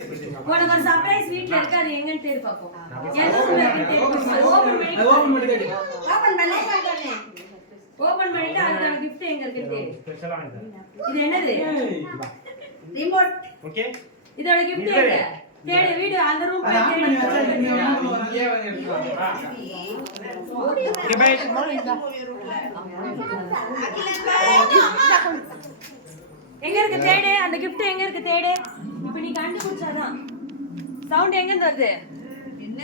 உனக்கு ஒரு சர்ப்ரைஸ் வீட்ல இருக்கு, அது எங்கன்னு தேடி பாப்போம். எந்த ரூம்ல இருக்குன்னு தேடி ஓபன் பண்ணிட்டு அதுக்கான gift எங்க இருக்குன்னு தேடு. இது என்னது? ரிமோட். ஓகே. இதோட gift எங்க? தேடு, வீடியோ அந்த ரூம் போய் தேடு. Okay bye. எங்க இருக்கு தேடு, அந்த gift எங்க இருக்கு தேடு. இப்போ நீ கண்டுபிடிச்சாதான். சவுண்ட் எங்க இருந்து வருது? என்ன?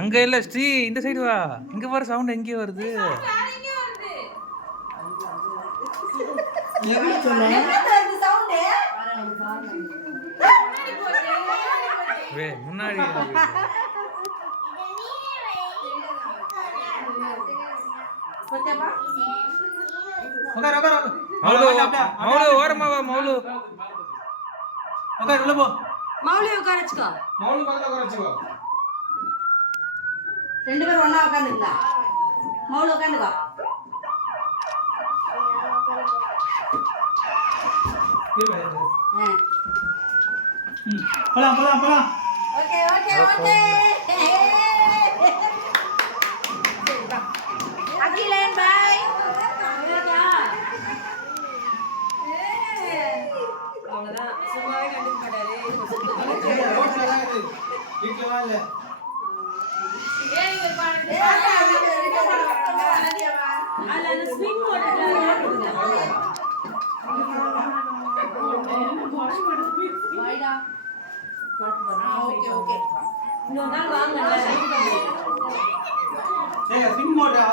அங்க இல்ல ஸ்ரீ, இந்த சைடு வா. இங்க பாரு சவுண்ட் எங்க வருது? எங்க வருது? எப்படி சொல்ல? எங்க வருது சவுண்ட்? வே முன்னாடி போத்தேப்பா. உட்கார் உட்கார். மௌலு மௌலு ஓரமா வா மௌலு. உட்கார் உள்ள போ. மௌலி உட்கார வச்சுக்கோ. மௌலு பக்கத்துல உட்கார வச்சுக்கோ. ரெண்டு பேரும் ஒண்ணா உட்கார்ந்துக்கலாம். மௌலு உட்கார்ந்துக்கோ. போலாம் போலாம் போலாம். Okay okay okay. Akilan bye. அவ்வளவுதான். சும்மாவே கண்டுக்க மாட்டாரு. ரோட்ல தான் இருக்கு. வீட்ல வா இல்ல. ஏய் இங்க பாருங்க. அல்ல அந்த ஸ்விங் போட்டுக்கலாம். வைடா. Okay okay. இன்னொரு நாள் வாங்க. ஏய் ஸ்விங் மோட்